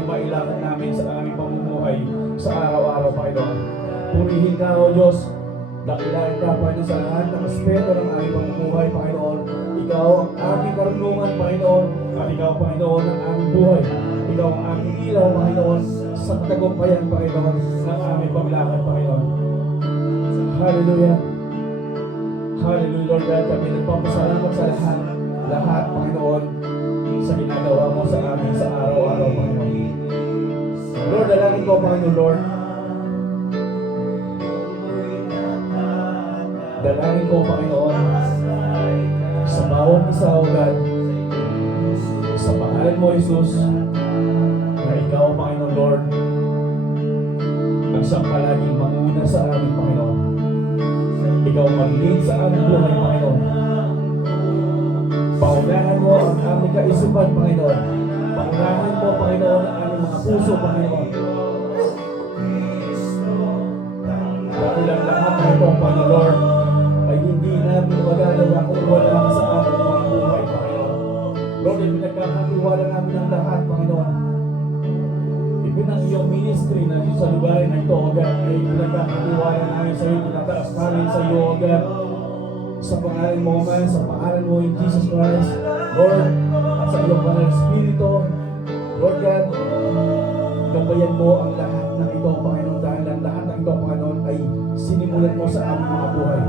ay mailangan namin sa aming pamumuhay sa araw-araw, Panginoon. Purihin ka, O Diyos. Dakilain ka, Panginoon, sa lahat ng aspeto ng aming pamumuhay, Panginoon. Ikaw ang aming karunungan, Panginoon. At ikaw, Panginoon, ang aming buhay. Ikaw ang aming ilaw, Panginoon, sa katagumpayan, Panginoon, ng aming paglakad, Panginoon. Hallelujah. Hallelujah, Lord God. Kami nagpapasalamat sa lahat, Panginoon, sa ginagawa mo sa amin sa araw-araw, Panginoon. Lord, dalangin ko, Panginoon, Lord. Dalangin ko, Panginoon, sa bawat isa, O God, sa pangalan mo, Jesus, na ikaw, Panginoon, Lord, ang siyang palaging manguna sa amin, Panginoon. Ikaw mag-lead sa aming buhay, Panginoon. Paunahan mo ang aming kaisipan, Panginoon. Paunahan mo, Panginoon, ang aming mga puso, Panginoon. Dahil ang lahat ng ito, Panginoon, Lord, ay hindi namin magagawa kung wala ka sa aming mga buhay, Panginoon. Lord, ipinagkakatiwala namin ang lahat, Panginoon. Ipinang iyong ministry na sa lugar na ito, O God, ay ipinagkakatiwala namin sa iyo, tinataas namin sa iyo, O God. Sa pangalan mo, man, sa pangalan mo in Jesus Christ, Lord, at sa iyong banal Espiritu, Lord God, gabayan mo ang lahat ng ito, Panginoon, dahil ang lahat ng ito, Panginoon, ay sinimulan mo sa aming mga buhay.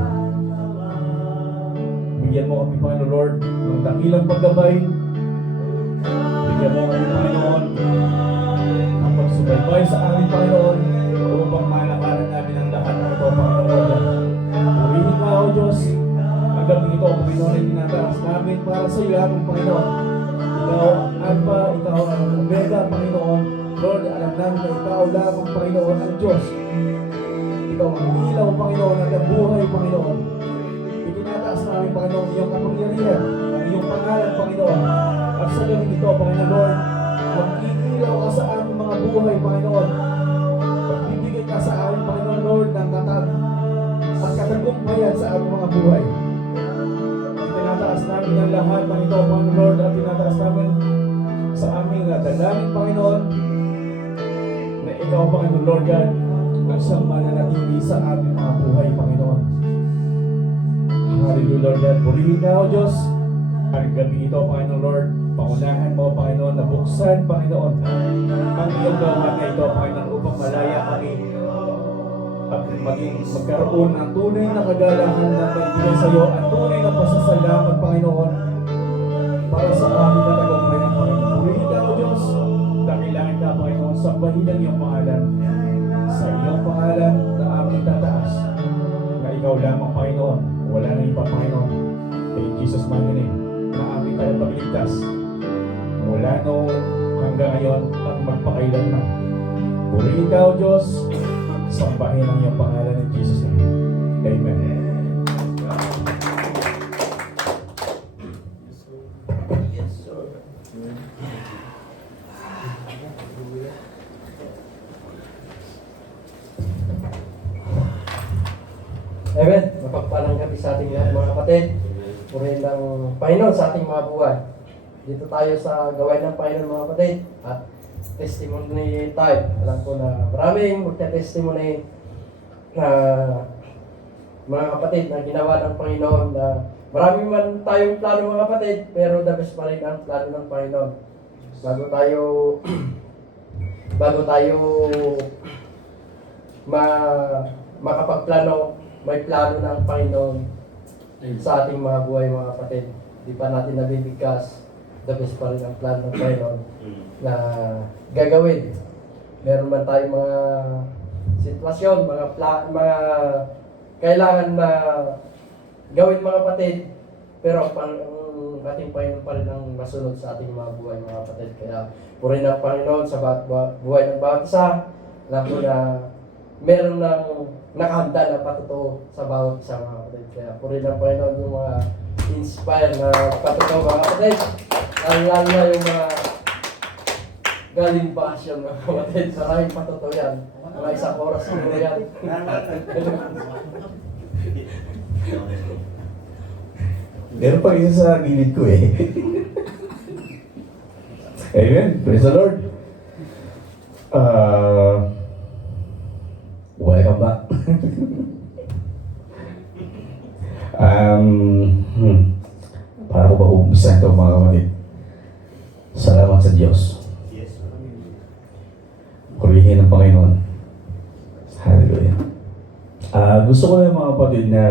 Bigyan mo kami, Panginoon, Lord, ng dakilang paggabay. Bigyan mo kami, Panginoon, ang pagsubaybay sa aming, Panginoon, upang malakaran namin ang lahat ng ito, Panginoon, Lord. Purihin ka, O Diyos. Ang gabi ito, Panginoon, ay tinataas namin para sa iyo, aming Panginoon. Ikaw ang Alpha, ikaw ang Omega, Panginoon. Lord, alam namin na ikaw lamang, Panginoon, ang Diyos. Ikaw ang ilaw, Panginoon, at ang buhay, Panginoon. Itinataas namin, Panginoon, iyong kapangyarihan, ang iyong pangalan, Panginoon. At sa gabi ito, Panginoon, Lord, mag-iilaw ka sa aming mga buhay, Panginoon. Magbibigay ka sa aming, Panginoon, Lord, ng katag at katagumpayan sa aming mga buhay. Tinataas namin ang lahat ng ito, Panginoon, Lord, at tinataas namin sa aming dalangin, Panginoon, na ikaw, Panginoon, Lord God, ang siyang mananatili sa aming mga buhay, Panginoon. Hallelujah, Lord God. Purihin ka, O Diyos. Ang gabi ito, Panginoon, Lord, paunahan mo, Panginoon, na buksan, Panginoon, ang iyong gawain na ito, Panginoon, upang malaya kami at magkaroon ng tunay na kagalahan na maibigay sa iyo at tunay na pasasalamat, Panginoon, para sa aming katagumpayan, Panginoon. Purihin ka, O Diyos. Dakilain ka, Panginoon, sambahin ang iyong pangalan. Sa iyong pangalan na aming tataas, na ikaw lamang, Panginoon. Wala na iba, Panginoon. In Jesus' mighty name, na aming tagapagligtas. Mula noon hanggang ngayon at magpakailanman. Purihin ka, O Diyos. Sambahin ang iyong pangalan in Jesus' name. Amen. Yes, sir. Amen. Mapagpalang gabi sa ating lahat, mga kapatid. Purihin ng Panginoon sa ating mga buhay. Dito tayo sa gawain ng Panginoon, mga kapatid. At testimony time. Alam ko na maraming magka-testimony na mga kapatid na ginawa ng Panginoon na marami man tayong plano, mga kapatid, pero the best pa rin ang plano ng Panginoon. Bago tayo makapagplano, may plano ng Panginoon sa ating mga buhay, mga kapatid. Di pa natin nabibigkas, the best pa rin ang plano ng Panginoon na gagawin. Meron man tayong mga sitwasyon, mga kailangan na gawin, mga kapatid, pero ang ating Panginoon pa rin ang masunod sa ating mga buhay, mga kapatid. Kaya purihin ang Panginoon sa buhay ng bawat isa. Alam ko na meron ng nakahanda na patotoo sa bawat isa, mga kapatid. Kaya purihin ang Panginoon yung mga inspire na patotoo, mga kapatid. Lalo na yung mga galing bakasyon, mga kapatid. Maraming patotoo yan. Mga isang oras siguro yan. Meron pa isa sa gilid ko eh. Amen. Praise the Lord. Welcome back. um, hmm, para ko ba umpisan ito mga kapatid? Salamat sa Diyos. Purihin ng Panginoon. Hallelujah. Gusto ko lang mga kapatid na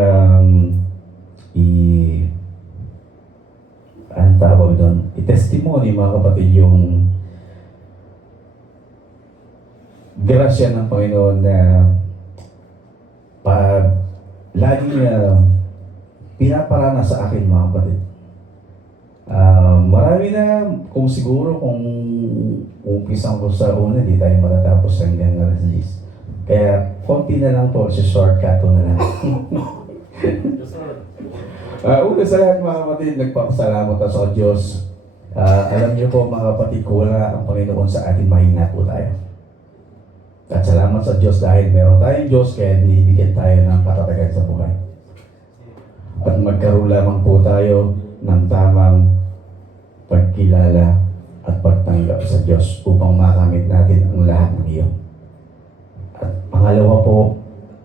ang tawag doon, i-testimony mga kapatid yung grasya ng Panginoon na pag lagi pinaparana sa akin mga kapatid. Marami na, kung siguro kung umpisang ko sa una, di tayo matatapos hanggang alas 10. Kaya konti na lang po, shortcut ko na lang. Una sa lahat mga kapatid, nagpapasalamat ako sa Diyos. Alam niyo po mga kapatid, kung wala ang Panginoon sa atin, mahina po tayo. At salamat sa Diyos dahil meron tayong Diyos kaya binibigyan tayo ng katatagan sa buhay. At magkaroon lamang po tayo ng tamang pagkilala at pagtanggap sa Diyos upang makamit natin ang lahat ng iyon. At pangalawa po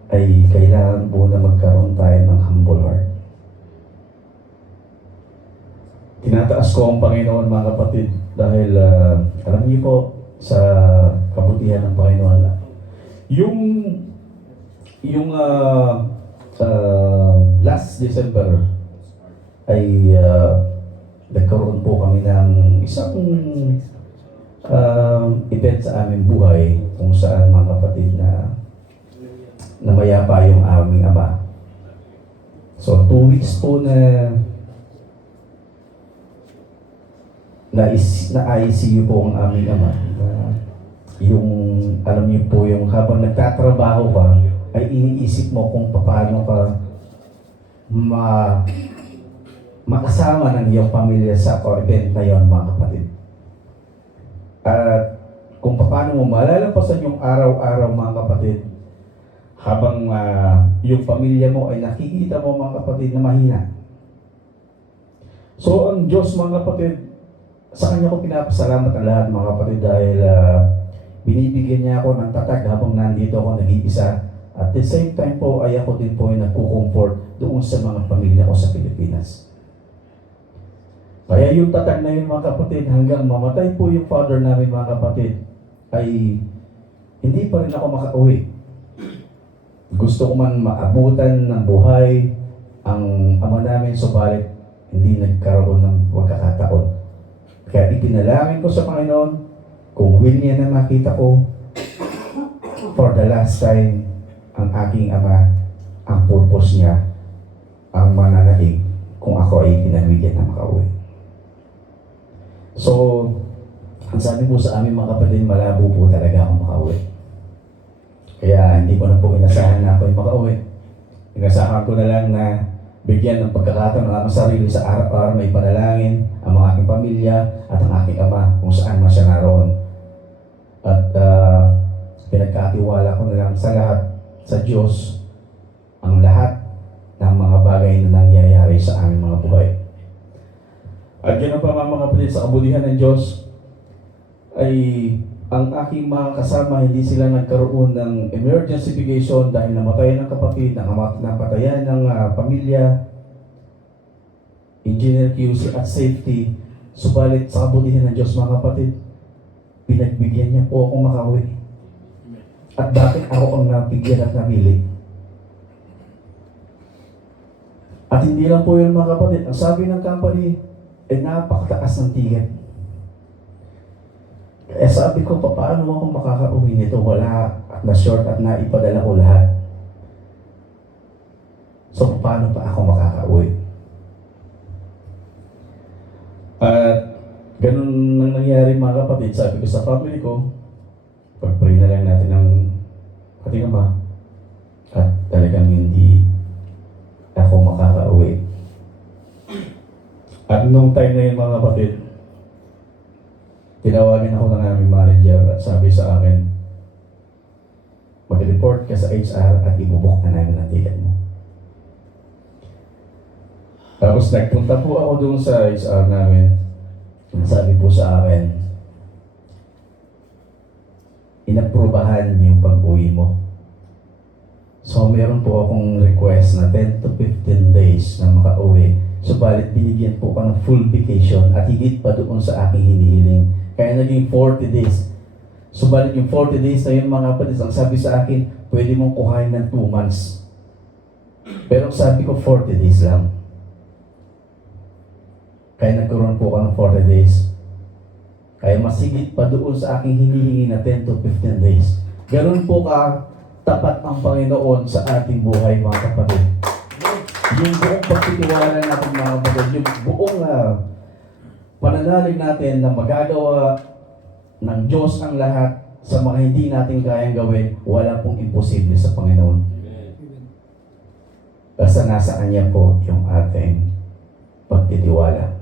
ay kailangan po na magkaroon tayo ng humble heart. Tinataas ko ang Panginoon mga kapatid dahil alam niyo po sa kabutihan ng Panginoon. Yung last December ay nagkaroon po kami ng isang event sa aming buhay kung saan mga kapatid na namayapa yung aming ama. So 2 weeks po na ICU po ang aming ama. Yung, alam niyo po, yung habang nagtatrabaho ka, ay iniisip mo kung paano ka makasama ng iyong pamilya sa event na yon mga kapatid. At kung paano mo malalampasan yung araw-araw mga kapatid, habang yung pamilya mo ay nakikita mo mga kapatid na mahina. So ang Diyos mga kapatid, sa Kanya ko pinapasalamat ang lahat mga kapatid dahil binibigyan niya ako ng tatag habang nandito ako nag-iisa. At the same time po ay ako din po ay nagko-comfort doon sa mga pamilya ko sa Pilipinas. Kaya yung tatag na yun mga kapatid, hanggang mamatay po yung father namin mga kapatid, ay hindi pa rin ako makauwi. Gusto ko man maabutan ng buhay ang ama namin, subalit hindi nagkaroon ng pagkakataon. Kaya ipinalangin ko sa Panginoon, kung will niya na makita ko, for the last time, ang aking ama, ang purpose niya, ang mananaig kung ako ay pinamigyan na makauwi. So, ang sabi po sa aming mga kapatid, malabo po talaga akong makauwi. Kaya hindi ko na po inasahan na ako ay makauwi. Inasahan ko na lang na bigyan ng pagkakataon ng aking sarili sa araw-araw na ipanalangin ang mga aking pamilya at ang aking ama kung saan man siya naroon. At pinagkatiwala ko na lang sa lahat, sa Diyos, ang lahat ng mga bagay na nangyayari sa aming mga buhay. At ganoon pa mga kapatid, sa kabutihan ng Diyos, ay ang aking mga kasama, hindi sila nagkaroon ng emergency vacation dahil namatay ng kapatid, napatayan ng pamilya, engineer QC at safety. Subalit sa kabutihan ng Diyos mga kapatid, pinagbigyan niya po akong makauwi. At bakit ako ang nabigyan at napili? At hindi lang po yun mga kapatid, ang sabi ng company, ay napakataas ng ticket. Eh sabi ko, paano ako makakauwi nito? Wala at na-short at naipadala ko lahat. So, paano pa ako makakauwi? At ganun nang nangyari mga kapatid, sabi ko sa family ko, pag-pray na lang natin ng ating ama at talagang hindi ako makakauwi. At nung time na yun mga kapatid, tinawagan ako ng aming manager at sabi sa akin, mag-report ka sa HR at ibubok na namin ang ticket mo. Tapos nagpunta po ako doon sa HR namin. Sabi po sa akin, inaprubahan yung pag-uwi mo. So, meron po akong request na 10 to 15 days na makauwi. Subalit, binigyan po ka ng full vacation at higit pa doon sa aking hinihiling. Kaya naging 40 days. Subalit yung 40 days na yun, mga kapatid, ang sabi sa akin, pwede mong kuhain ng 2 months. Pero sabi ko, 40 days lang. Kaya nagkaroon po ka ng 40 days. Kaya mas higit pa doon sa aking hinihingi na 10 to 15 days. Ganun po ka tapat ang Panginoon sa ating buhay, mga kapatid. Yung buong pagtitiwala natin, mga kapatid, yung buong pananalig natin na magagawa ng Diyos ang lahat sa mga hindi natin kayang gawin, wala pong imposible sa Panginoon. Basta nasa Kanya po yung ating pagtitiwala.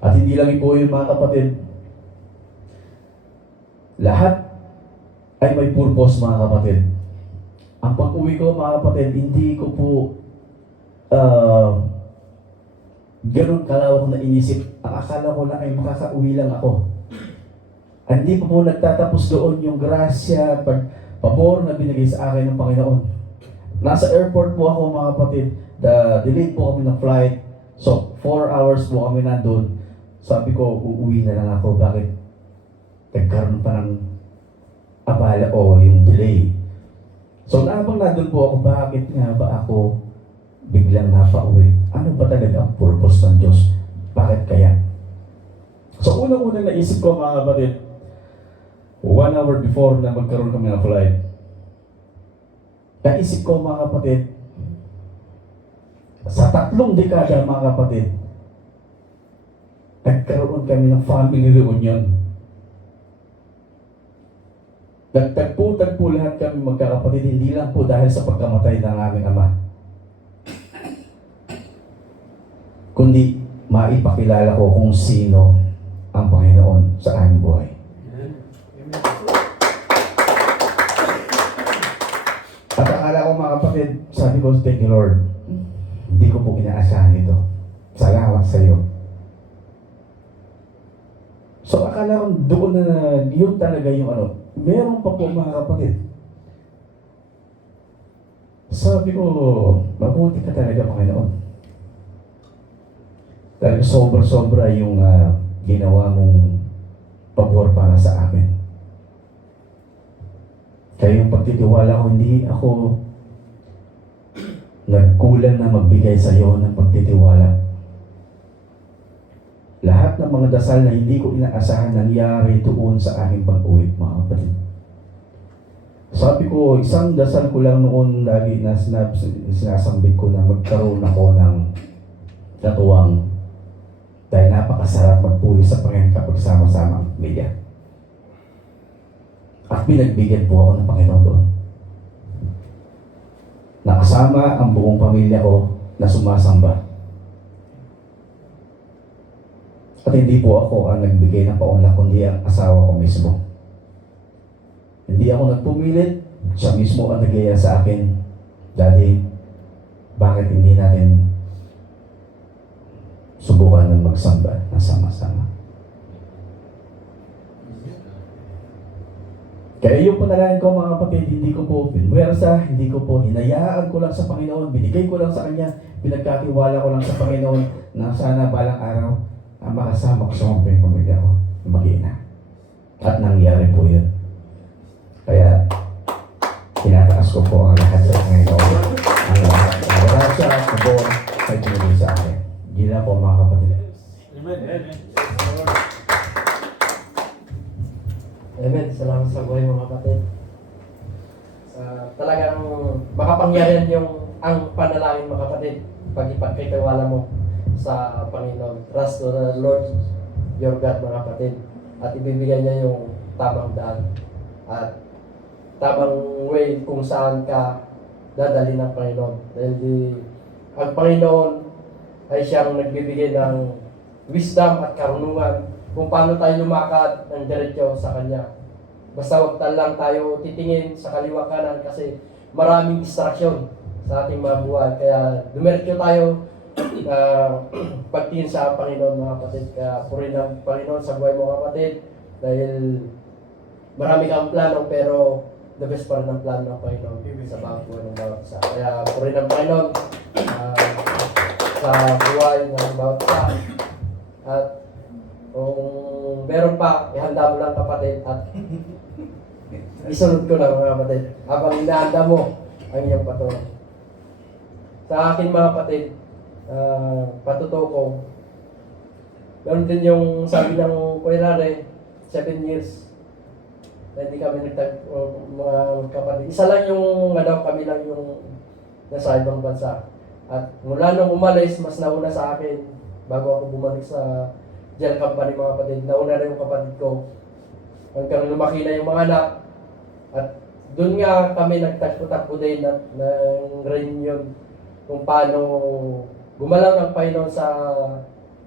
At hindi lang po yun, mga kapatid. Lahat ay may purpose, mga kapatid. Ang pag-uwi ko, mga kapatid, hindi ko po ganun kalawak na inisip. Ang akala ko na ay makakauwi lang ako. Hindi pa po nagtatapos doon yung grasya at pabor na binigay sa akin ng Panginoon. Nasa airport po ako, mga kapatid. Delayed po kami ng flight. So, 4 hours po kami nandun. Sabi ko, uuwi na lang ako. Bakit? Nagkaroon pa ng abala o yung delay. So, naabang nandun po ako, bakit nga ba ako biglang napauwi? Ano ba talaga ang purpose ng Diyos? Bakit kaya? So, unang-unang naisip ko, mga kapatid, 1 hour before na magkaroon kami ng flight, naisip ko, mga kapatid, sa 3 dekada, mga kapatid, nagkaroon kami ng family reunion. Nagtagpo-tagpo lahat kami magkakapatid, hindi lang po dahil sa pagkamatay ng aming ama, kundi maipakilala ko kung sino ang Panginoon sa aming buhay. At akala ko, mga kapatid, sabi ko, thank you Lord, hindi ko po inaasahan ito. Salamat sa iyo. So akala ko doon na yun talaga yung meron pa po, mga kapatid. Sabi ko, mabuti ka talaga, Panginoon. Talaga sobra-sobra yung ginawa mong pabor para sa amin. Kaya yung pagtitiwala ko, hindi ako nagkulang na magbigay sa iyo ng pagtitiwala. Lahat ng mga dasal na hindi ko inaasahan nangyari doon sa aking pag-uwi, mga kapatid. Sabi ko, isang dasal ko lang noon lagi na sinasambit ko na magkaroon ako ng katuwang dahil napakasarap magpuri sa Panginoon kapag sama-sama ang pamilya. At binagbigyan po ako ng Panginoon doon. Nakasama ang buong pamilya ko na sumasamba. At hindi po ako ang nagbigay ng paunlak, kundi ang asawa ko mismo. Hindi ako nagpumilit, siya mismo ang nagaya sa akin. Daddy, bakit hindi natin subukan ng magsamba na sama-sama? Kaya yung panalangin ko, mga kapatid, hindi ko po pinwersa, hindi ko po hinayaan ko lang sa Panginoon, binigay ko lang sa Kanya, pinagkatiwala ko lang sa Panginoon na sana balang araw makasama ko sa mga pamilya ko, mag-ina. At nangyari po yun. Kaya, tinataas ko po ang lahat sa Panginoon. Ang lahat. Ang grasya at pabor ay pinigay sa akin. Gila po, mga kapatid. Amen. Amen. Salamat sa buhay, mga kapatid. Talagang makapangyarihan yung ang panalangin, mga kapatid, pag ipagkitiwala mo sa Panginoon. Trust to the Lord your God, mga kapatid. At ibibigay niya yung tamang daan. At tamang way kung saan ka dadali ng Panginoon. Dahil ang Panginoon ay siyang nagbibigay ng wisdom at karunungan kung paano tayo lumakad ng diretso sa Kanya. Basta huwag lang tayo titingin sa kaliwa kanan kasi maraming distraction sa ating mga buhay. Kaya dumiretso tayo pagtingin sa Panginoon, mga kapatid. Kaya purihin ang Panginoon sa buhay mo, kapatid. Dahil marami kang plano pero the best pa rin ang plano ng Panginoon sa bawat buhay ng bawat isa. Kaya purihin ng Panginoon sa buhay ng bawat isa. At kung meron pa, ihanda mo lang kapatid at isunod ko lang mga kapatid. Habang inahanda mo ang iyong patuloy. Sa akin mga kapatid, patuto ko, meron din yung sabi ng Kuya Rare, 7 years na hindi kami mga kapatid. Isa lang yung, kami lang yung nasa ibang bansa. At mula nung umalis, mas nauna sa akin, bago ako bumalik sa Gel Company mga kapatid, nauna na yung kapatid ko. Hanggang lumaki na yung mga anak. At doon nga kami nagtagpo-takbo din ng reunion kung paano gumalaw ng Panginoon sa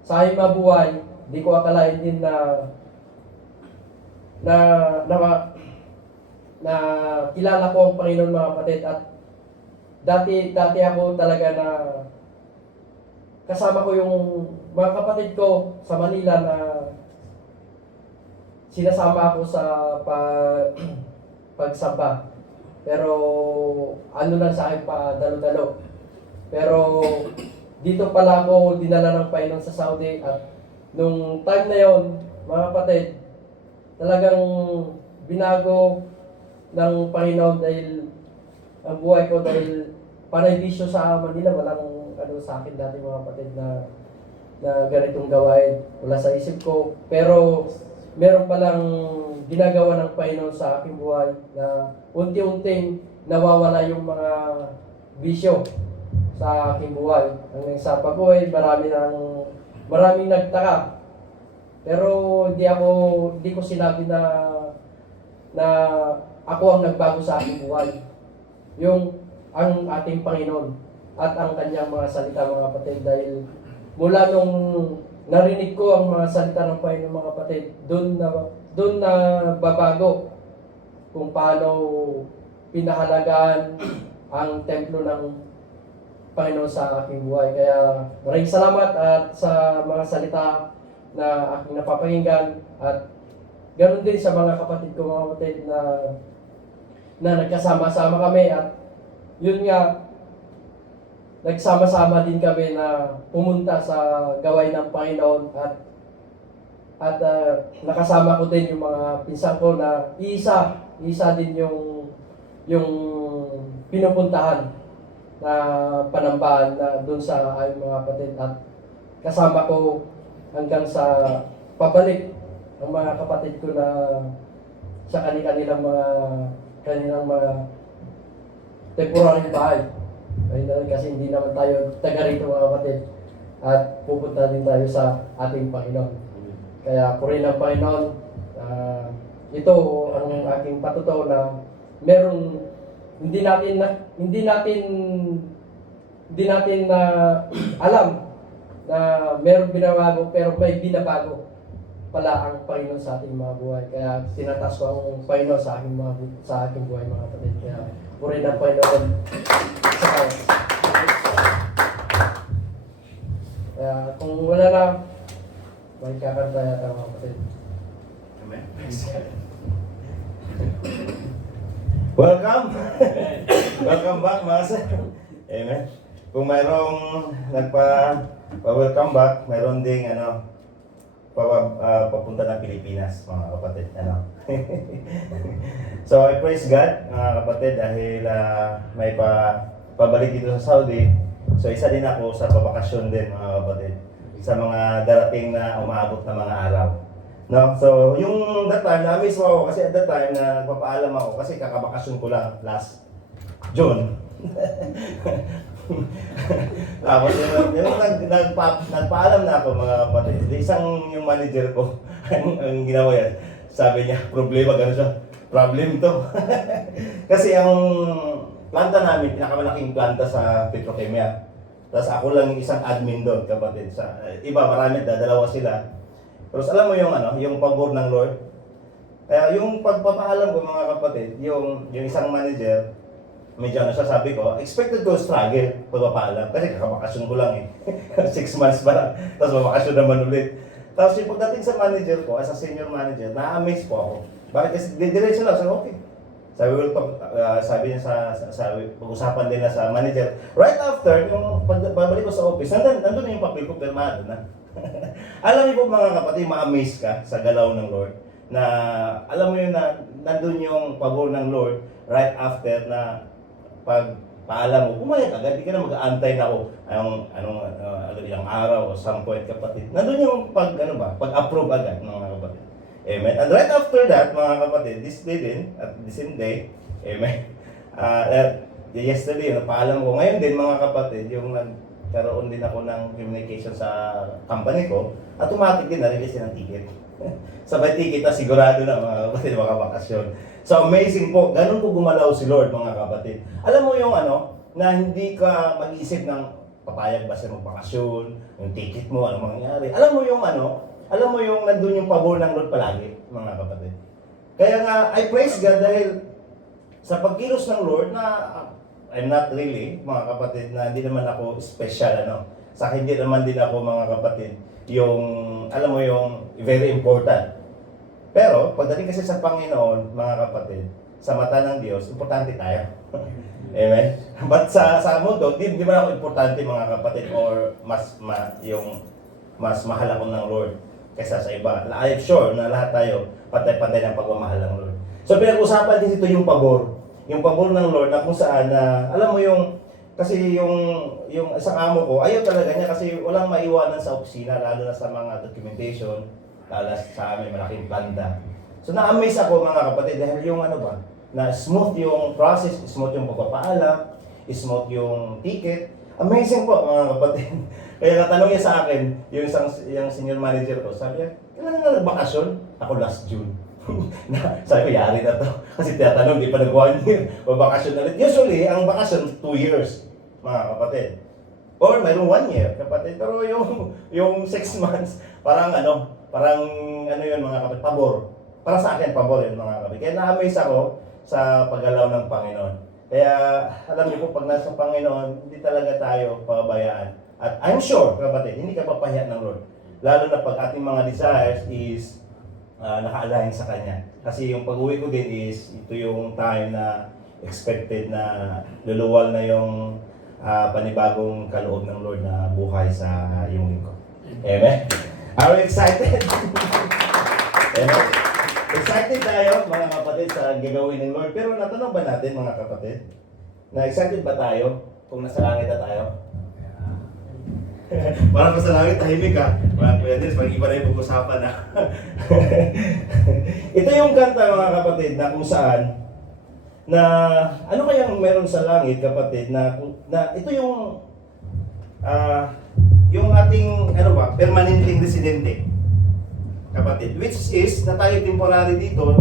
aming mabuhay. Di ko akalain din na kilala ko ang Panginoon mga kapatid. At dati ako talaga na kasama ko yung mga kapatid ko sa Manila na sinasama ako sa pagsamba. Pero ano lang sa akin pa dalo-dalo. Pero dito pala ako dinala ng Panginoon sa Saudi at nung time na yon, mga kapatid, talagang binago ng Panginoon dahil ang buhay ko dahil panay bisyo sa Manila, walang sa akin dati mga kapatid na ganitong gawain. Wala sa isip ko. Pero meron palang ginagawa ng Panginoon sa aking buhay na unti-unting nawawala yung mga bisyo sa aking buhay. Hanggang sa pag-uwi, maraming nagtaka. Pero hindi ko sinabi na ako ang nagbago sa aking buhay. Ang ating Panginoon at ang kanyang mga salita mga kapatid, dahil mula nung narinig ko ang mga salita ng Panginoon mga kapatid, doon na babago kung paano pinahalagaan ang templo ng Panginoon sa aking buhay. Kaya maraming salamat at sa mga salita na aking napapakinggan, at ganoon din sa mga kapatid ko mga kapatid na nagkasama-sama kami. At yun nga, nagsama-sama din kami na pumunta sa gawain ng Panginoon, at nakasama ko din yung mga pinsan ko na isa din yung pinupuntahan na panambahan na doon sa aming mga kapatid, at kasama ko hanggang sa pabalik ang mga kapatid ko na sa kanilang mga temporary bahay. Kasi hindi naman tayo taga rito mga kapatid, at pupunta din tayo sa ating Panginoon. Kaya purihin ang Panginoon. Ito ang aking patuto na hindi natin na alam na meron binabago, pero may binabago pala ang Panginoon sa ating mga buhay. Kaya tinataas ko ang Panginoon sa aking buhay mga kapatid. Kaya purihin ang Panginoon. Kung wala na, may kakanta yata mga kapatid. Amen. Welcome! Welcome back mga sir. Amen. Kung mayroong nagpa-welcome back, mayroon ding papunta ng Pilipinas mga kapatid. So I praise God mga kapatid dahil may pabalik dito sa Saudi. So isa din ako sa pabakasyon din mga kapatid sa mga darating na umaabot na mga araw. No? So yung that time na-miss mo ako kasi at that time na nagpapaalam ako kasi kakabakasyon ko lang last June. Tapos nagpaalam na ako mga kapatid. Isang yung manager ko ang ginawa yan. Sabi niya, problema gano'n siya. Problem to. Kasi ang planta namin, pinakamalaking planta sa Petrokemya. Tapos ako lang yung isang admin doon, kapatid. Iba, marami, dalawa sila. Pero alam mo yung pabor ng Lord. Kaya yung pagpapaalam ko mga kapatid, yung isang manager, medyo sabi ko, expected ko struggle pagpapaalam. Kasi kakabakasyon ko lang 6 months pa lang. Tapos mabakasyon naman ulit. Tapos yung pagdating sa manager ko, as a senior manager, na-amaze po ako. Bakit? Kasi diretso lang. Sabi, okay. Sabi niya pag-usapan din na sa manager. Right after, yung pagbalik ko sa office, nandun na yung papel ko, pirmado na. Alam niyo po mga kapatid, ma-amaze ka sa galaw ng Lord, na alam mo yun na nandun yung pabor ng Lord right after na pag paalam mo, pumayag agad, di ka na mag-aantay na ako ilang araw o some point kapatid. Nandun yung pag-approve agad mga kapatid. Amen. And right after that, mga kapatid, this day din, at the same day, amen, yesterday, napaalam ko. Ngayon din, mga kapatid, yung nagkaroon din ako ng communication sa company ko, automatic din, na-release ng ticket. Sabay ticket na sigurado na, mga kapatid, mga bakasyon. So, amazing po. Ganun po gumalaw si Lord, mga kapatid. Alam mo yung na hindi ka mag-isip ng papayag ba siya magbakasyon, yung ticket mo, ano mangyayari. Alam mo yung nandun yung pabor ng Lord palagi, mga kapatid. Kaya nga, I praise God dahil sa pagkilos ng Lord na I'm not really, mga kapatid, na hindi naman ako special, Sa akin, hindi naman din ako, mga kapatid, yung, alam mo yung very important. Pero, pagdating kasi sa Panginoon, mga kapatid, sa mata ng Diyos, importante tayo. Amen? But sa mundo, di ba ako importante, mga kapatid, or mas mahal ako ng Lord kaysa sa iba. I'm sure na lahat tayo pantay-pantay ng pagmamahal ng Lord. So pinag-usapan din ito yung pabor. Yung pabor ng Lord na kung saan na, alam mo kasi yung isang amo ko, ayaw talaga niya kasi walang maiwanan sa opisina, lalo na sa mga documentation, lalo sa amin, malaking planta. So na-amaze ako mga kapatid dahil yung na smooth yung process, smooth yung pagpapaalam, smooth yung ticket. Amazing po mga kapatid. Kaya natanong niya sa akin, yung senior manager ko, sabi niya, kailan nga nagbakasyon? Ako last June. Sabi ko, yari na to. Kasi tinatanong, di pa nag 1 year. O bakasyon ulit. Usually, ang bakasyon, 2 years, mga kapatid. Or mayroong 1 year, kapatid. Pero yung 6 months, parang yun mga kapatid, pabor. Para sa akin, pabor yun mga kapatid. Kaya na-amaze ako sa paggalaw ng Panginoon. Kaya, alam niyo po, pag nasa Panginoon, hindi talaga tayo pabayaan. At I'm sure, kapatid, hindi ka papahiya ng Lord. Lalo na pag ating mga desires is naka-align sa Kanya. Kasi yung pag-uwi ko din is, ito yung time na expected na luluwal na yung panibagong kaloob ng Lord na buhay sa iyong lingkod. Amen? Are you excited? Amen? Excited tayo, mga kapatid, sa gagawin ng Lord. Pero natanong ba natin, mga kapatid, na excited ba tayo kung nasa langit na tayo? Parang sa langit, tahimik ka. Mga Kuya Nils, iba na yung pag-usapan na. Ito yung kanta, mga kapatid, na kung saan, na ano kayang meron sa langit, kapatid, na ito yung ating, permanenteng residente. Kapatid, which is, na tayo temporary dito,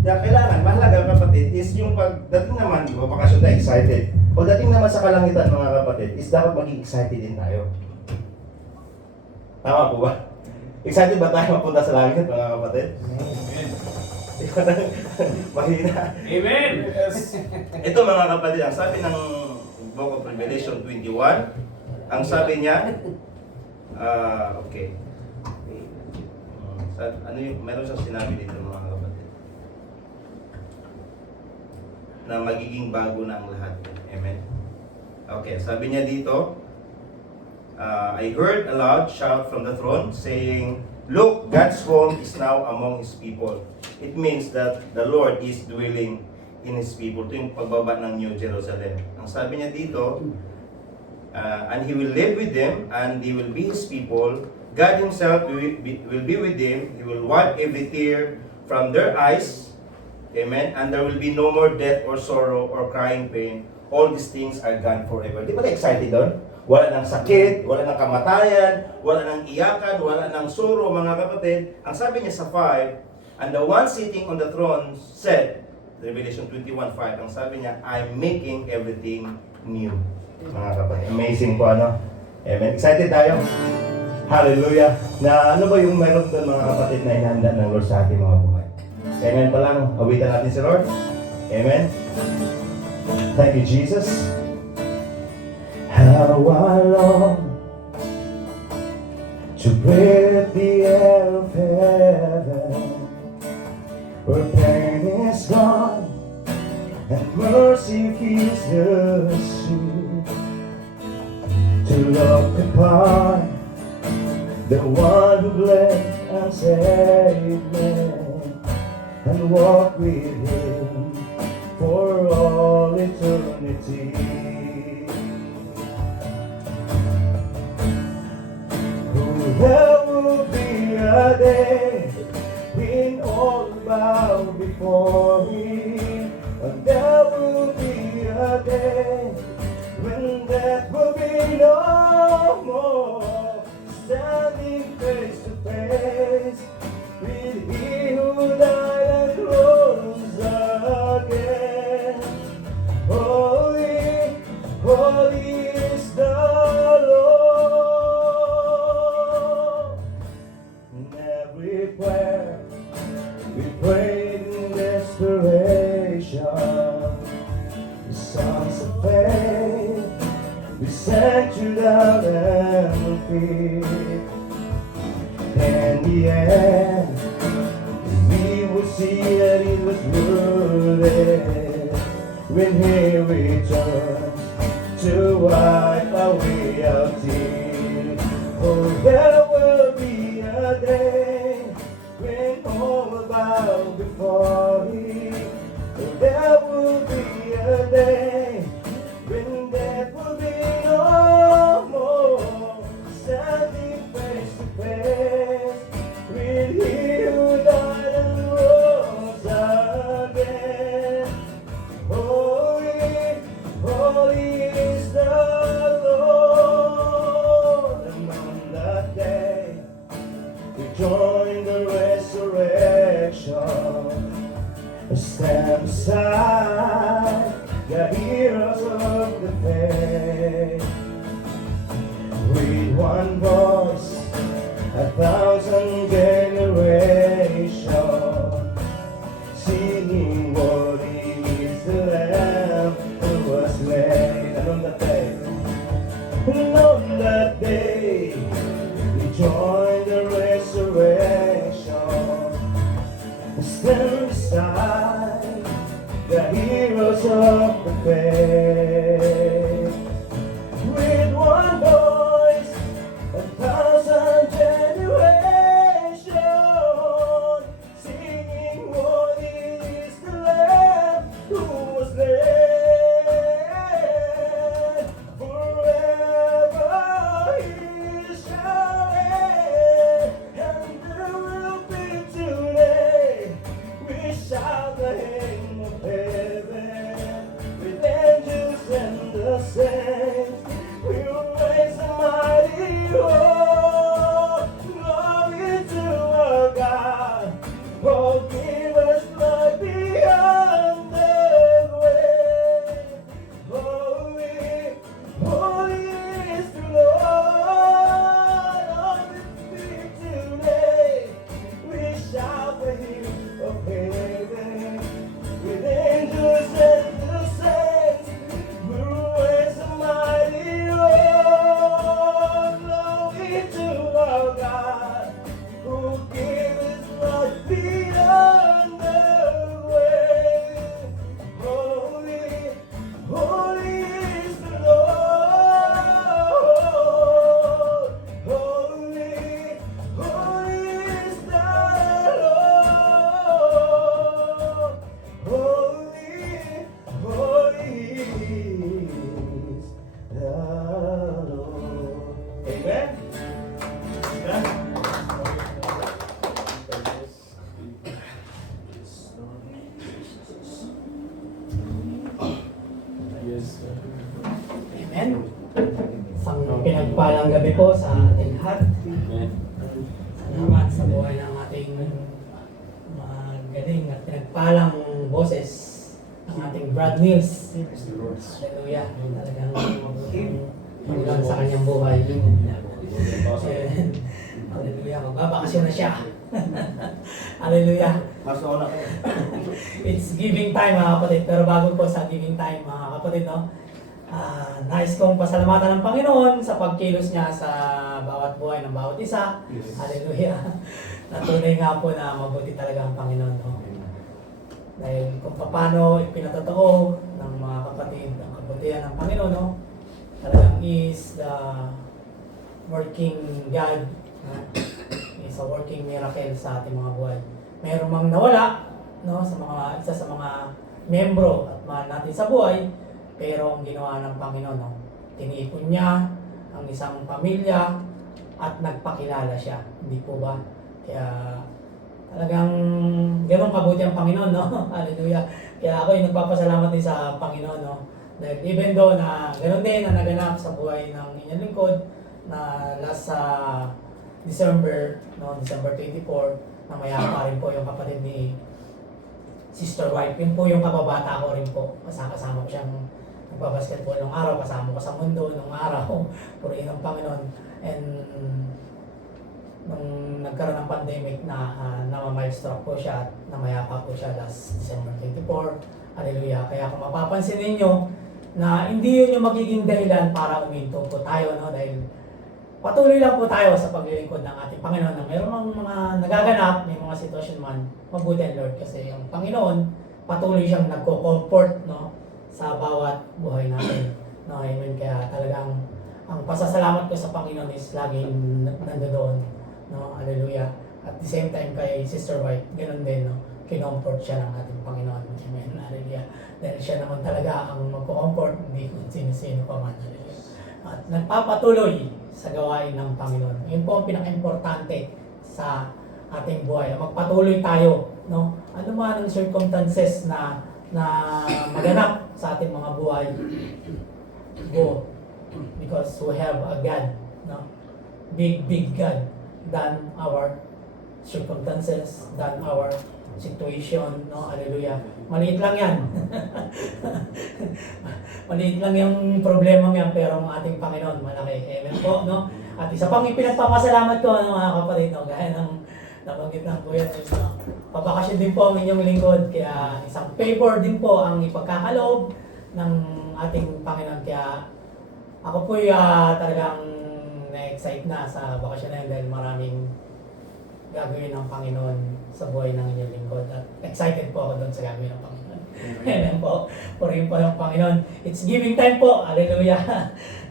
na kailangan, mahalaga kapatid, is yung pagdating naman, bakasyon tayo, excited. Pagdating naman sa kalangitan, mga kapatid, is dapat maging excited din tayo. Tama po ba? Excited ba tayo mapunta sa langit, mga kapatid? Amen. Mahina. Amen. Ito mga kapatid, ang sabi ng Book of Revelation 21, ang sabi niya, okay. Meron siyang sinabi dito mga kapatid, na magiging bago na ang lahat. Amen. Okay, sabi niya dito, I heard a loud shout from the throne saying, "Look, God's home is now among His people." It means that the Lord is dwelling in His people. Ito yung pagbaba ng New Jerusalem. Ang sabi niya dito, and He will live with them, and they will be His people. God Himself will be with them. He will wipe every tear from their eyes. Amen. And there will be no more death or sorrow or crying pain. All these things are gone forever. Di ba na-excited doon? Wala ng sakit, wala ng kamatayan, wala ng iyakan, wala ng suro, mga kapatid. Ang sabi niya sa 5, and the one sitting on the throne said, Revelation 21:5, ang sabi niya, I'm making everything new. Mga kapatid, amazing po Amen. Excited tayo? Hallelujah. Na ano ba yung meron doon, mga kapatid, na inahanda ng Lord sa ating mga buhay? Amen pa lang, awitan natin si Lord. Amen. Thank you, Jesus. How I long to breathe the air where pain is gone and mercy feels the sweet. To look upon the one who bled and saved me, and walk with him for all eternity. Oh, there will be a day when all bow before him, and there will be a day when death will be no more, standing face to face with he who died and rose again. Holy, holy is the Lord. And every prayer we prayed in desperation, the songs of faith we sang to the Lamb feet. In the end, we will see that it was worth it when he returns to wipe away our tears. Oh, there will be a day when all will bow before him. Oh, there will be a day when death will be no more, standing face to face with he who died and rose again. Holy, holy is the Lord. And on that day we join the resurrection, stand beside the heroes of the faith. With one voice, 1,000 generations, singing worthy is the Lamb who was slain. And on that day, we join the resurrection, stand beside the heroes of the faith. With one voice, 1,000 generations, singing worthy is the Lamb who was slain. Forever he shall reign, and there will be today we shout the hymn of heaven with angels and the saints. We will raise a mighty roar, glory to our God. Oh, give us life beyond the grave. Holy, holy is the Lord. On this feet today, we shout the hymn of heaven with angels and the saints. We will raise a mighty roar, glory to our God, who gave his life beyond the grave. Holy, holy is the Lord. Holy, holy is the Lord. Holy, holy is the Lord. Amen. Amen. Isang pinagpalang gabi po sa ating lahat. Salamat sa buhay ng ating magaling at pinagpalang boses ng ating Brad Mills. Hallelujah. Talagang Panginoon sa kanyang buhay. Hallelujah. Magbabakasyon na siya. Hallelujah. Mas nauna ko. It's giving time mga kapatid. Pero bago po sa giving time mga kapatid, no? Nais kong pasalamatan ng Panginoon sa pagkilos niya sa bawat buhay ng bawat isa. Yes. Hallelujah. Natunay nga po na mabuti talaga ang Panginoon. No? Dahil kung paano ipinatotoo ng mga kapatid ang kabutihan ng Panginoon, no? Talagang is the working God, is a working miracle sa ating mga buhay. Mayroon mang nawala, no, sa isa sa mga membro at mahal natin sa buhay, pero ang ginawa ng Panginoon, no, tiniipon niya ang isang pamilya at nagpakilala siya, hindi po ba? Kaya talagang ganun kabuti ang Panginoon, no? Hallelujah. Kaya ako yung nagpapasalamat din sa Panginoon, no? Dahil even though na ganun din na naganap sa buhay ng inyong lingkod na last sa December 24, na mayapa rin po yung kapatid ni Sister White. Yun po yung kababata ko rin po. Kasama ko siyang nagbabasketball nung araw, kasama ko sa mundo nung araw. Purihin ng Panginoon. And nung nagkaroon ng pandemic na na-milestroke po siya at namayapa po siya last December 24. Hallelujah. Kaya kung mapapansin ninyo na hindi yun yung magiging dahilan para uminto po tayo, no? Dahil patuloy lang po tayo sa paglilingkod ng ating Panginoon na mayroong mga nagaganap, may mga sitwasyon man, mabuti ang Lord kasi ang Panginoon patuloy siyang nagko-comfort, no, sa bawat buhay natin. No, amen. Kaya talagang ang pasasalamat ko sa Panginoon is laging nandoon, no, hallelujah. At the same time kay Sister White, ganoon din, no, kinomfort siya ng ating Panginoon, amen, hallelujah. Dahil siya naman talaga ang magko-comfort, hindi kung sino-sino pa man, hallelujah. At nagpapatuloy sa gawain ng Panginoon. Yun po ang pinaka-importante sa ating buhay. Magpatuloy tayo, no? Ano man ang circumstances na maganap sa ating mga buhay, go. Because we have a God, no? Big God than our circumstances, than our situation, no? Hallelujah. Maliit lang yan. Maliit lang yung problema yan, pero ang ating Panginoon malaki. Amen po, no? At isa pang ipinagpapasalamat ko, no, mga kapatid, no, gaya ng nabanggit ng kuya, no, papakasyon din po ang inyong lingkod, kaya isang favor din po ang ipagkakaloob ng ating Panginoon. Kaya ako po talagang na-excite na sa bakasyon na yun dahil maraming gagawin ng Panginoon sa buhay ng inyong lingkod. At excited po ako doon sa gagawin ng Panginoon. Amen po. Purihin po ng Panginoon. It's giving time po. Hallelujah.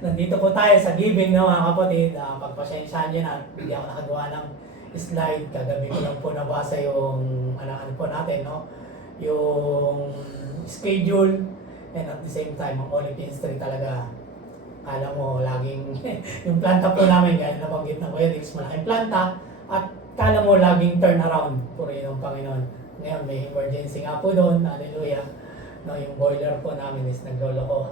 Nandito po tayo sa giving, no, mga kapatid. Pagpasensyahan nyo na, hindi ako nakagawa ng slide. Kagabi ko lang po nabasa yung ano po natin, no? Yung schedule. And at the same time, ang Philippines 3 talaga. Alam mo, laging yung planta po namin, kaya nabanggit na Kuya Dix, malaking planta. At kala mo laging turnaround, purihin ng Panginoon. Ngayon may emergency nga po doon, hallelujah. No, yung boiler po namin is nagloloko.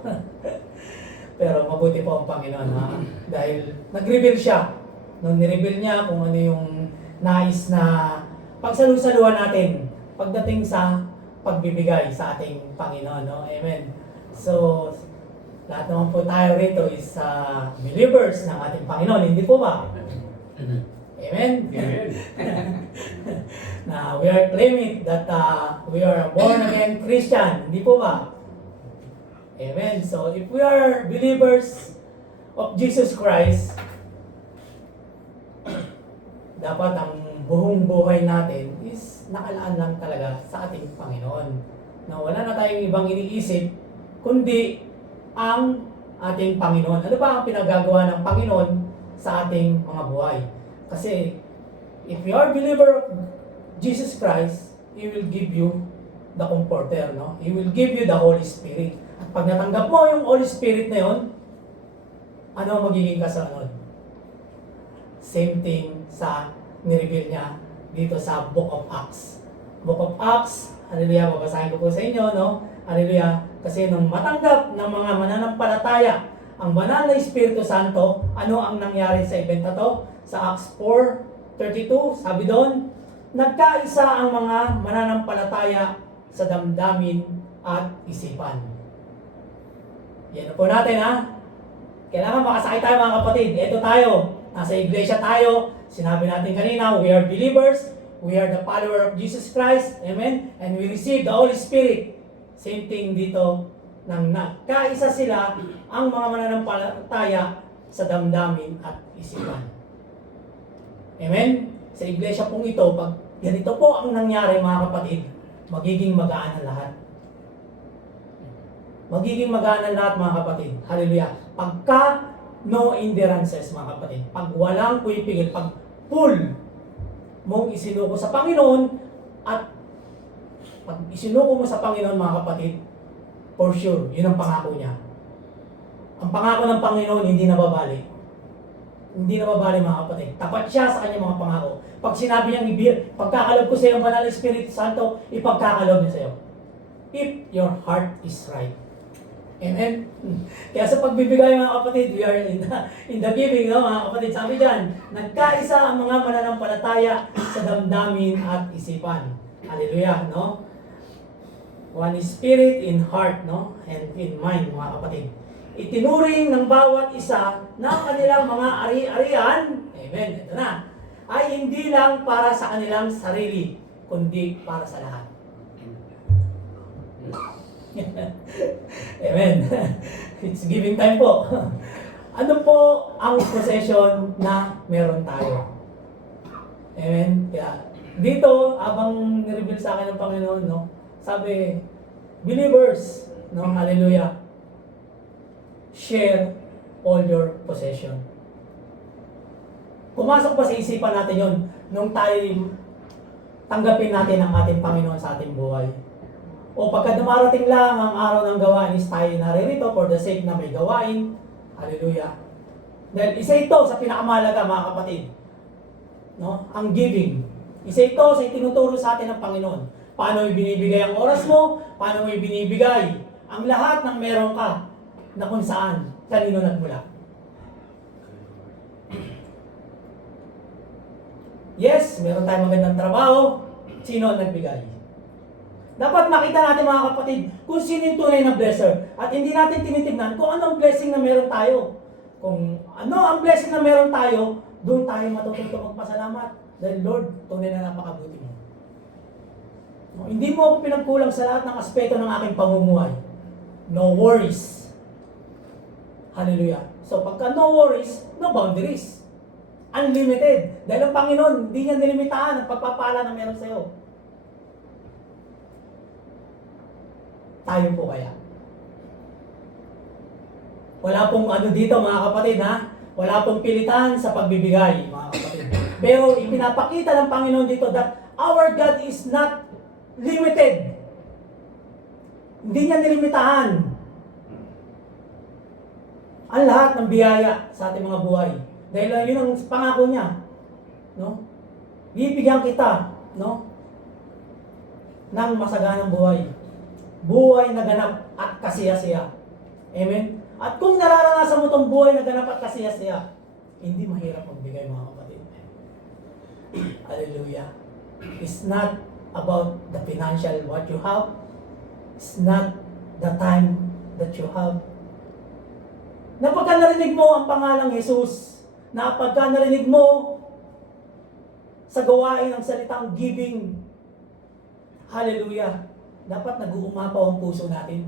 Pero mabuti po ang Panginoon, ha? Dahil nag-reveal siya. Nung ni-reveal niya kung ano yung nais na pagsalusaluhan natin pagdating sa pagbibigay sa ating Panginoon, no? Amen. So, lahat naman po tayo rito is believers ng ating Panginoon, hindi po ba? Amen? Amen. Na we are claiming that we are born again Christian, hindi po ba? Amen. So if we are believers of Jesus Christ, dapat ang buong buhay natin is nakalaan lang talaga sa ating Panginoon. Na wala na tayong ibang iniisip, kundi ang ating Panginoon. Ano ba ang pinagagawa ng Panginoon sa ating mga buhay? Kasi if you are a believer of Jesus Christ, He will give you the Comforter, no? He will give you the Holy Spirit. At pag natanggap mo yung Holy Spirit na yun, ano ang magiging kasunod? Same thing sa nireveal niya dito sa Book of Acts. Book of Acts, hallelujah, babasahin ko po sa inyo, no? Hallelujah. Kasi nung matanggap ng mga mananampalataya ang banal na Espiritu Santo, ano ang nangyari sa event na to? Sa Acts 4:32, sabi doon, nagkaisa ang mga mananampalataya sa damdamin at isipan. Yan na po natin, ha? Kailangan makasakay tayo, mga kapatid. Ito tayo, nasa iglesia tayo. Sinabi natin kanina, we are believers. We are the follower of Jesus Christ. Amen? And we receive the Holy Spirit. Same thing dito, nang nagkaisa sila ang mga mananampalataya sa damdamin at isipan. Amen? Sa iglesia pong ito, pag ganito po ang nangyari, mga kapatid, magiging magaan ang lahat. Magiging magaan ang lahat, mga kapatid. Hallelujah. Pagka no hindrances, mga kapatid. Pag walang pumipigil, pag full mong isinuko sa Panginoon, at pag isinuko mo sa Panginoon, mga kapatid, for sure, yun ang pangako niya. Ang pangako ng Panginoon, hindi nababali. Hindi nababali, mga kapatid. Tapat siya sa kanyang mga pangako. Pag sinabi niyang pagkakalob ko sa iyo, Banal Espiritu Santo, ipagkakalob niya sa iyo. If your heart is right. Amen? Kaya sa pagbibigay, mga kapatid, we are in the giving, no, mga kapatid. Sabi dyan, nagkaisa ang mga mananampalataya sa damdamin at isipan. Hallelujah, no? One is spirit in heart, no? And in mind, mga kapatid. Itinuring ng bawat isa na kanilang mga ari-arian, amen, ito na, ay hindi lang para sa kanilang sarili, kundi para sa lahat. Amen. It's giving time po. Ano po ang possession na meron tayo? Amen. Kaya dito, abang nireveal sa akin ng Panginoon, no, sabi, believers, no, hallelujah, share all your possession. Pumasok pa sa isipan natin yon nung tayo tanggapin natin ang ating Panginoon sa ating buhay. O pagka dumarating lang ang araw ng gawain is tayo naririto for the sake na may gawain. Hallelujah. Dahil isa ito sa pinakamahalaga, mga kapatid. No? Ang giving. Isa ito sa itinuturo sa atin ng Panginoon. Paano ibinibigay ang oras mo? Paano mo ibinibigay ang lahat ng meron ka na kung saan kanino nagmula. Yes, meron tayong magandang trabaho. Sino ang nagbigay? Dapat makita natin, mga kapatid, kung sino yung tunay na blesser. At hindi natin tinitignan kung ano ang blessing na meron tayo. Kung ano ang blessing na meron tayo, doon tayo matututo magpasalamat. Dahil Lord, tunay na napakabuti mo. No, hindi mo ako pinagkulang sa lahat ng aspeto ng aking pamumuhay. No worries. Hallelujah. So pagka no worries, no boundaries. Unlimited. Dahil ang Panginoon, hindi niya nilimitahan ang pagpapala na meron sa iyo. Tayo po kaya. Wala pong ano dito, mga kapatid, ha? Wala pong pilitan sa pagbibigay, mga kapatid. Pero ipinapakita ng Panginoon dito that our God is not limited. Hindi niya nilimitahan ang lahat ng biyaya sa ating mga buhay. Dahil yun ang pangako niya. No? Bibigyan kita, no, ng masaganang buhay. Buhay na ganap at kasiyasiya. Amen? At kung nararanasan mo itong buhay na ganap at kasiyasiya, hindi mahirap magbigay, mga kapatid. Hallelujah. It's not about the financial what you have. It's not the time that you have. Na pagka narinig mo ang pangalang Jesus, na pagka narinig mo sa gawain ng salitang giving, hallelujah, dapat nag-uumapaw ang puso natin.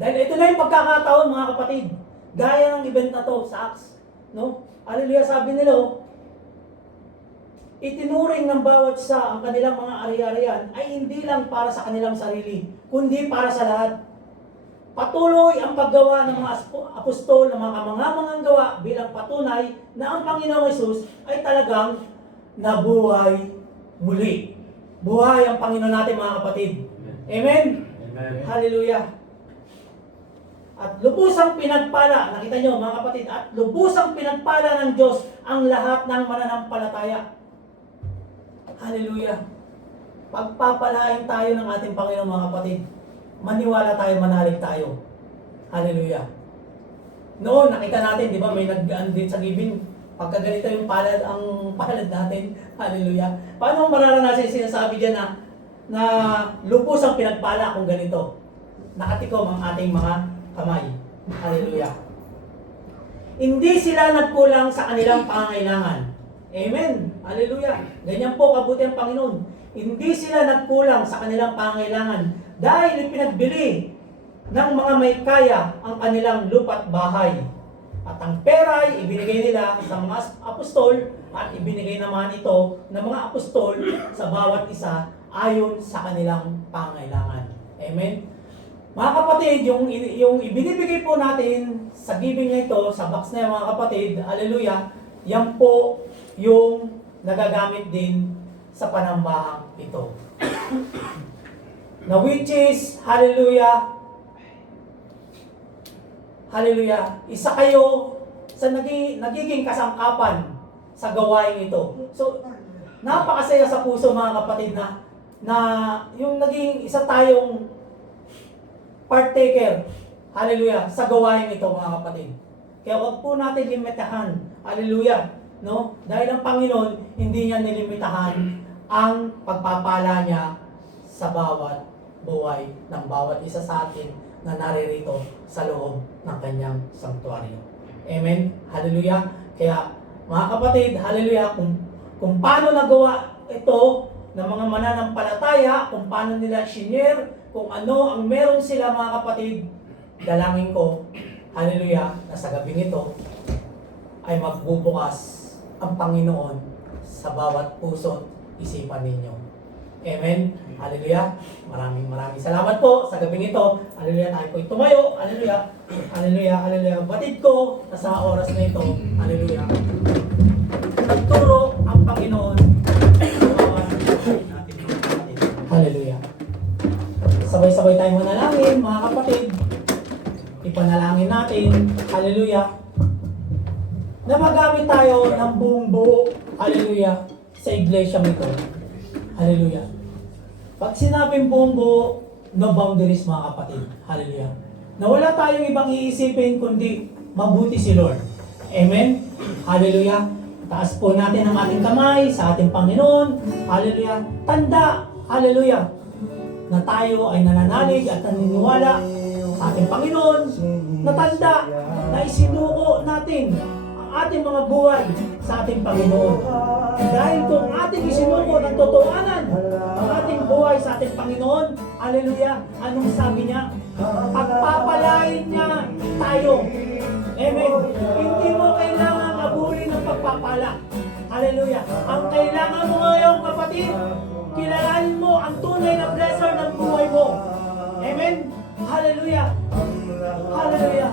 Dahil ito na yung pagkakataon, mga kapatid. Gaya ng event na to sa Acts. No? Hallelujah, sabi nila, itinuring ng bawat isa ang kanilang mga ari-arian ay hindi lang para sa kanilang sarili, kundi para sa lahat. Patuloy ang paggawa ng mga apostol ng mga kamangamangang gawa bilang patunay na ang Panginoong Hesus ay talagang nabuhay muli. Buhay ang Panginoon natin, mga kapatid. Amen? Amen. Hallelujah. At lubusang pinagpala, nakita nyo, mga kapatid, at lubusang pinagpala ng Diyos ang lahat ng mananampalataya. Hallelujah. Pagpapalain tayo ng ating Panginoon, mga kapatid. Maniwala tayo, manalig tayo. Hallelujah. Noon, nakita natin, di ba, may nag-aan din sa giving. Pagka ganito yung palad, ang palad natin. Hallelujah. Paano mararanasin yung sinasabi dyan na lupos ang pinagpala kung ganito? Nakatikom ang ating mga kamay. Hallelujah. Hindi sila nagkulang sa kanilang pangangailangan. Amen. Hallelujah. Ganyan po kabuti ang Panginoon. Hindi sila nagkulang sa kanilang pangangailangan dahil ipinagbili ng mga may kaya ang kanilang lupa't bahay. At ang pera ay ibinigay nila sa mga apostol at ibinigay naman ito ng mga apostol sa bawat isa ayon sa kanilang pangailangan. Amen? Mga kapatid, yung ibinibigay po natin sa giving na ito, sa box na yan mga kapatid, hallelujah, yan po yung nagagamit din sa panambahang ito. Na which is, hallelujah, hallelujah, isa kayo sa nagiging kasangkapan sa gawain ito. So, napakasaya sa puso mga kapatid na yung naging isa tayong partaker, hallelujah, sa gawain ito mga kapatid. Kaya wag po natin limitahan, hallelujah, no? Dahil ang Panginoon, hindi niya nilimitahan ang pagpapala niya sa bawat buhay ng bawat isa sa atin na naririto sa loob ng kanyang sanktuaryo. Amen? Hallelujah. Kaya mga kapatid, hallelujah, kung paano nagawa ito ng mga mananampalataya, kung paano nila shinare, kung ano ang meron sila mga kapatid, dalangin ko, hallelujah, na sa gabing ito ay magbubukas ang Panginoon sa bawat puso at isipan ninyo. Amen? Hallelujah. Maraming salamat po sa gabing ito. Hallelujah. Tayo po tumayo. Hallelujah. Hallelujah. Hallelujah. Batid ko na sa oras na ito. Hallelujah. Nagturo ang Panginoon. Hallelujah. Sabay-sabay tayo manalangin, mga kapatid. Ipanalangin natin. Hallelujah. Na magamit tayo ng buong buo. Hallelujah. Sa iglesia ito. Hallelujah. Pag sinabing buong buo, no boundaries mga kapatid. Hallelujah. Na wala tayong ibang iisipin kundi mabuti si Lord. Amen? Hallelujah. Taas po natin ang ating kamay sa ating Panginoon. Hallelujah. Tanda. Hallelujah. Na tayo ay nananalig at naniniwala sa ating Panginoon. Na tanda na isinuko natin ang ating mga buhay sa ating Panginoon. Dahil kung ating isinuko ng totohanan ang ating buhay sa ating Panginoon, hallelujah, anong sabi niya? Pagpapalain niya tayo. Amen. Hindi mo kailangan abulin ng pagpapala. Hallelujah. Ang kailangan mo ngayon, kapatid, kilalanin mo ang tunay na blesser ng buhay mo. Amen. Hallelujah. Hallelujah.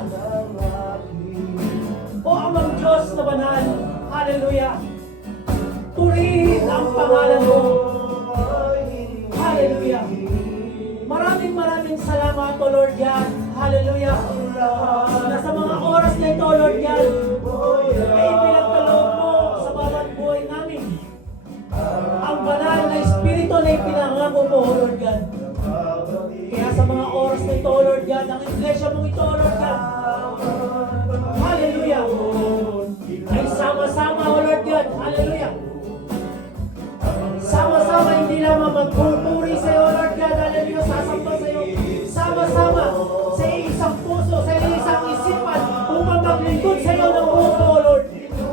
O amang Diyos na banal, hallelujah, purihin ang pangalan mo. Hallelujah. Maraming salamat, O Lord God. Hallelujah. Na sa mga oras na ito, Lord God, ay ipinagkaloob mo sa bawat buhay namin ang banal na Espiritu na ipinangako mo, O Lord God. Kaya sa mga oras na ito, O Lord God, ang iglesia mong ito, O Lord God, hallelujah, ay sama-sama, O Lord God, hallelujah. Sama-sama, hindi lamang magpupuri sa iyo, Lord God, hallelujah, sasamba sa iyo. Sama-sama, sa isang puso, sa isang isipan, upang maglingkod sa iyo ng buo, O Lord.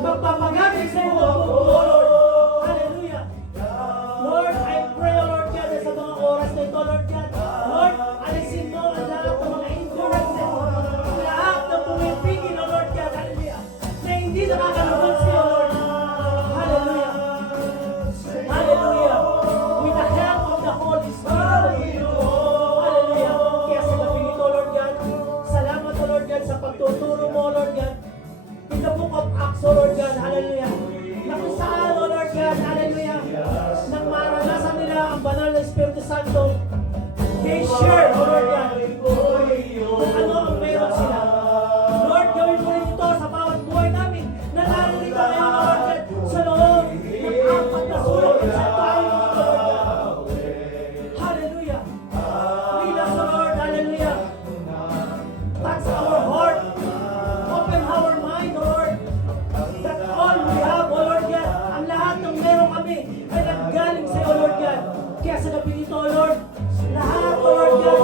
Magpapagamit sa iyo ng buo, O Lord. Hallelujah. Lord, I pray, O Lord God, sa mga oras na ito, Lord God, Lord, alisin mo ang lahat ng mga influences, ang lahat ng pumipigil, O Lord God, hallelujah, na hindi nakakalugod sa iyo, Lord. Hallelujah. Hallelujah. With the help of the Holy Spirit. Hallelujah. Kaya sa gabi nito, Lord God, salamat, O Lord God, sa pagtuturo mo, Lord God. In the book of Acts, O Lord God, hallelujah. Na kung saan, O Lord God, hallelujah, nang maranasan nila ang banal na Espiritu Santo, they share, O Lord God, kung ano ang meron sila. Lord, gawin mo rin ito sa bawat buhay namin na naririto ngayon, O Lord God, sa loob ng apat na sulok ng santuario mo, O Lord God. Hallelujah. Lead us, O Lord, hallelujah. Touch our heart. Open our mind, O Lord. That all we have, O Lord God, ang lahat ng meron kami ay naggaling sa iyo, O Lord God. Kaya sa gabi ito, O Lord, lahat, O Lord God,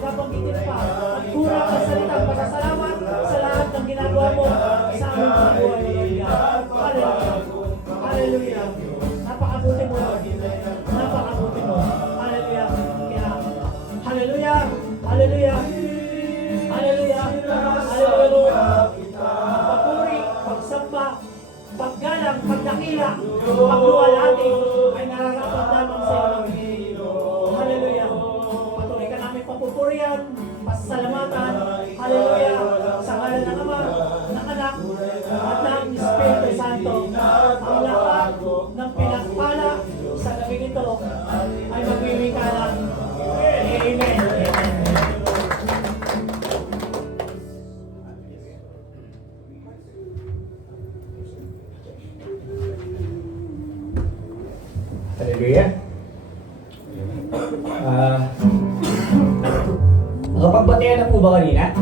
babanggitin pa at kurang ang salitang pasasalamat sa lahat ng ginagawa mo sa aming mga buhay, Lord God. Hallelujah. Hallelujah. Napakabuti mo, Lord. Napakabuti mo. Hallelujah. Kaya, hallelujah. Hallelujah. Hallelujah. Hallelujah, Lord. Pagpapuri, pagsamba, paggalang, pagdakila, pagluwalhati ay nararapat lamang sa iyo. Hallelujah. Patuloy ka namin papupurihan, pasalamatan. Hallelujah. Sa ngalan ng Ama, ng Anak, at ng Espiritu Santo, ang lahat ng pinagpala sa gabi nito ay magwiwikalang. Amen. Amen. Hallelujah. Nakapagbatihan na po ba kanina?